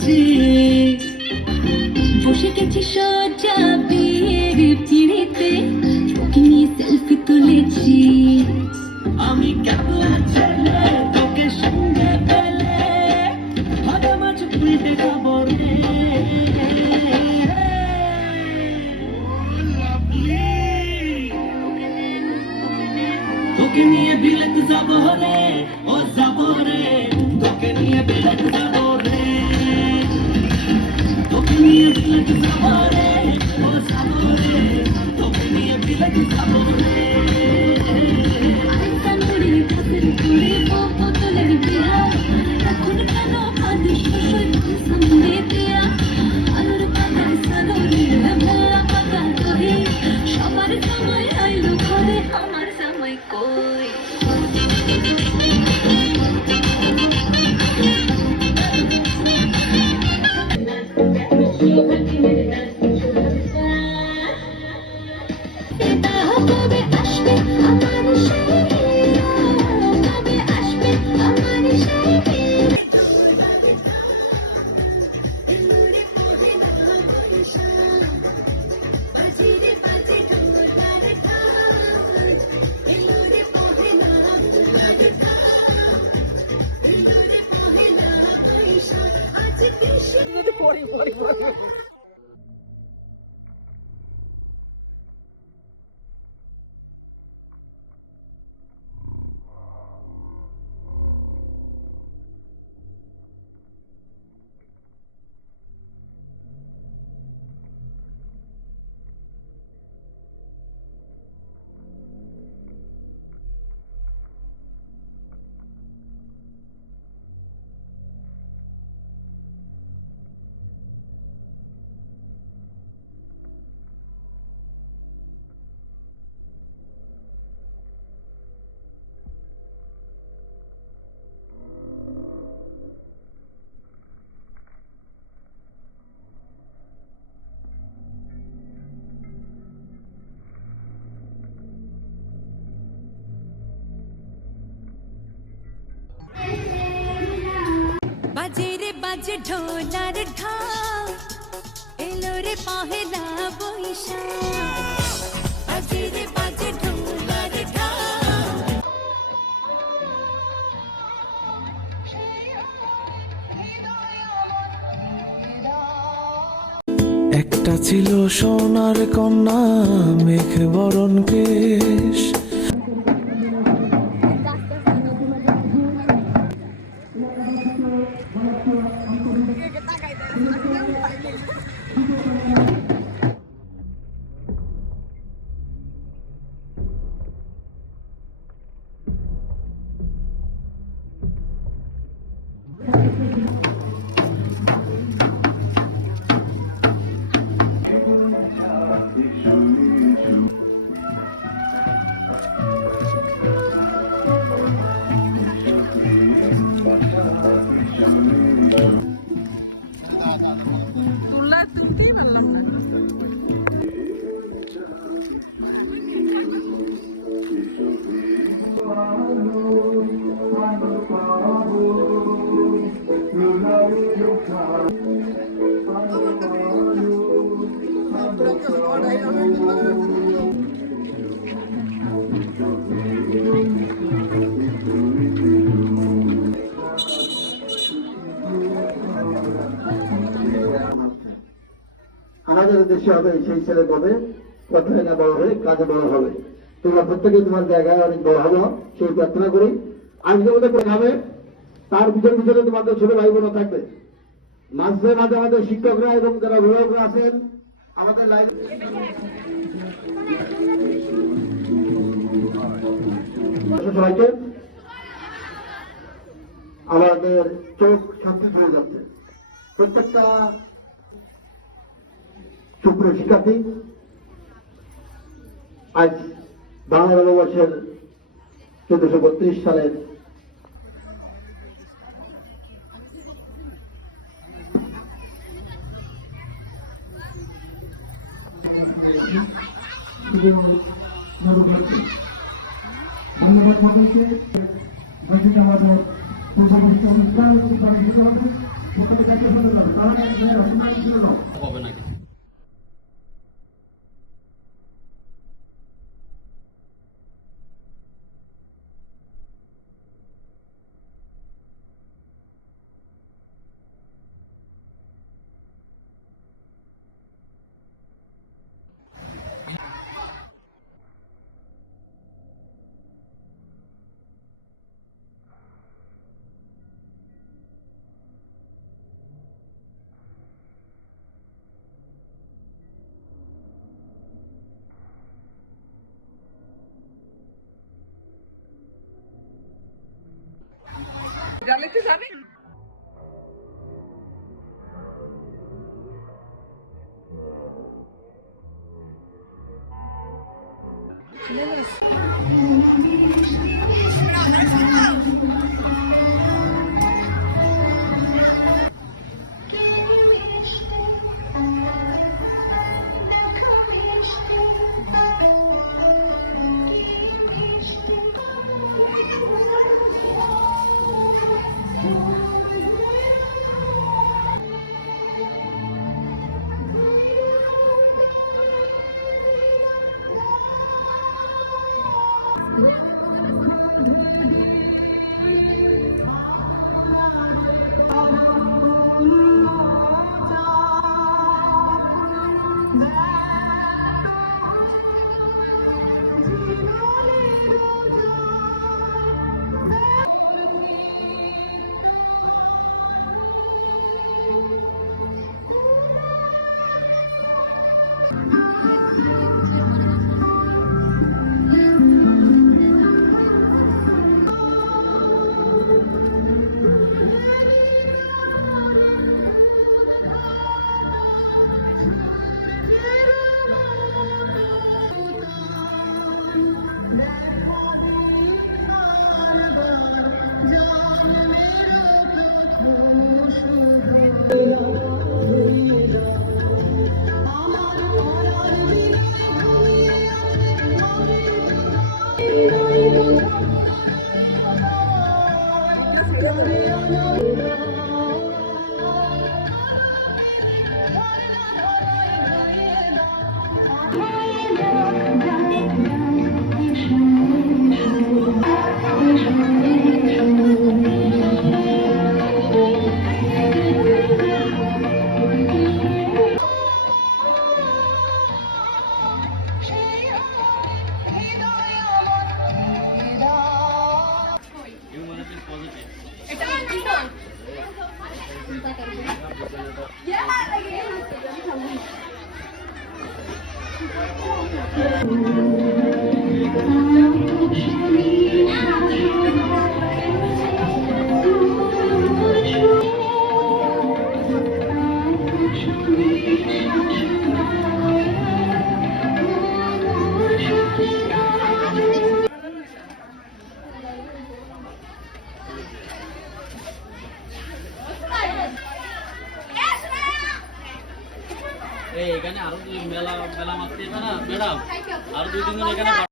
তুলেছি, বসে গেছি সোজা বিয়ের পিড়িতে, ঝুঁকি নিয়ে সেলফি তুলেছি। আমি কেবল ছেলে তোকে সঙ্গে পেলে ভাগা মাছ উল্টে যাবো রে। তোকে নিয়ে বিলেত যাবো রে, ও যাবো রে, তোকে নিয়ে বিলেত যাবো রে, তোকে নিয়ে বিলেত যাবো রে, ও যাবো রে, তোকে নিয়ে বিলেত যাবো রে। সবার সময় আইলো ঘরে, আমার সময় কই। কবে আসবে আমার সেই, কবে আসবে আমার সেই। বাজে রে বাজে ঢোলার ঢাক, এলো রে পহেলা বৈশাখ। বাজে রে বাজে ঢোলার ঢাক। একটা ছিল সোনার কন্যা, মেঘ বরণ কেশ, তুলতেই পারলাম না। আমাদের দেশে হবে সেই ছেলে কবে কথায় না বড় হয়ে কাজে বড় হবে। তোমরা প্রত্যেকে তোমার জায়গায় অনেক বড় হবো সেই প্রার্থনা করি। আজকে মধ্যে হবে তার পিছনে পিছনে তোমাদের ছোট ভাই বোন থাকবে, মাঝে মাঝে আমাদের শিক্ষকরা এবং যারা অভিভাবকরা আছেন আমাদের সবাইকে আমাদের চোখ শান্তি হয়ে যাচ্ছে। প্রত্যেকটা সুপ্রিয় শিক্ষার্থী, আজ বাংলা নববর্ষের 1432 সালের ধন্যবাদ হবে না কিছু। জ্বালাতে জানি এখানে আরো মেলা মেলা মারতে না ম্যাডাম, আরো 2-3 জন এখানে